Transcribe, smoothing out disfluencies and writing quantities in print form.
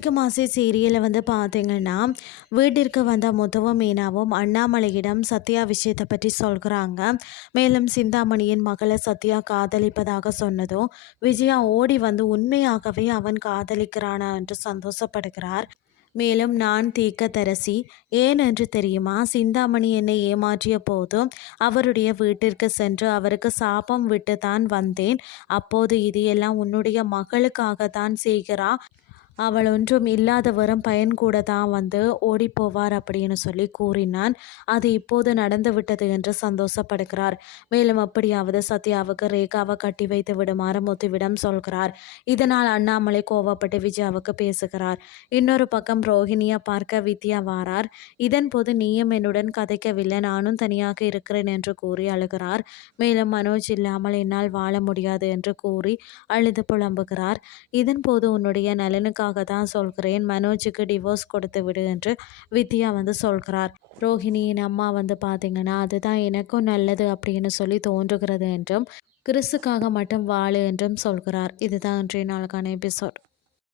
மல்லிகை மாசி சீரியலை பார்த்தீங்கன்னா, வீட்டிற்கு வந்த முத்துவும் மீனாவும் அண்ணாமலையிடம் சத்யா விஷயத்தை பற்றி சொல்கிறாங்க. மேலும் சிந்தாமணியின் மகளை சத்யா காதலிப்பதாக சொன்னதும் விஜயா ஓடி வந்து உண்மையாகவே அவன் காதலிக்கிறானா என்று சந்தோஷப்படுகிறார். மேலும் நான் தீர்க்கதரிசி, ஏன் என்று தெரியுமா? சிந்தாமணி என்னை ஏமாற்றிய போதும் அவருடைய வீட்டிற்கு சென்று அவருக்கு சாபம் விட்டு தான் வந்தேன். அப்போது இது எல்லாம் உன்னுடைய மகளுக்காக தான் செய்கிறா. அவள் ஒன்றும் இல்லாத வெறும் பையன் கூட தான் ஓடிப்போவார் அப்படின்னு சொல்லி கூறினான். அது இப்போது நடந்து விட்டது என்று சந்தோஷப்படுகிறார். மேலும் அப்படியாவது சத்யாவுக்கு ரேகாவை கட்டி வைத்து விடுமாறு முத்துவிடம் சொல்கிறார். இதனால் அண்ணாமலை கோவப்பட்டு விஜயாவுக்கு பேசுகிறார். இன்னொரு பக்கம் ரோஹிணியை பார்க்க வித்யா வாரார். இதன் போது நீயும் என்னுடன் கதைக்கவில்லை, நானும் தனியாக இருக்கிறேன் என்று கூறி அழுகிறார். மேலும் மனோஜ் இல்லாமல் என்னால் வாழ முடியாது என்று கூறி அழுது புலம்புகிறார். இதன் போது உன்னுடைய நலனுக்காக தான் சொல்கிறேன், மனோஜுக்கு டிவோர்ஸ் கொடுத்து விடு என்று வித்யா சொல்கிறார். ரோஹிணியின் அம்மா பார்த்தீங்கன்னா, அதுதான் எனக்கும் நல்லது அப்படின்னு சொல்லி தோன்றுகிறது என்றும், கிறிஸுக்காக மட்டும் வாழு என்றும் சொல்கிறார். இதுதான் இன்றைய நாளுக்கான எபிசோட்.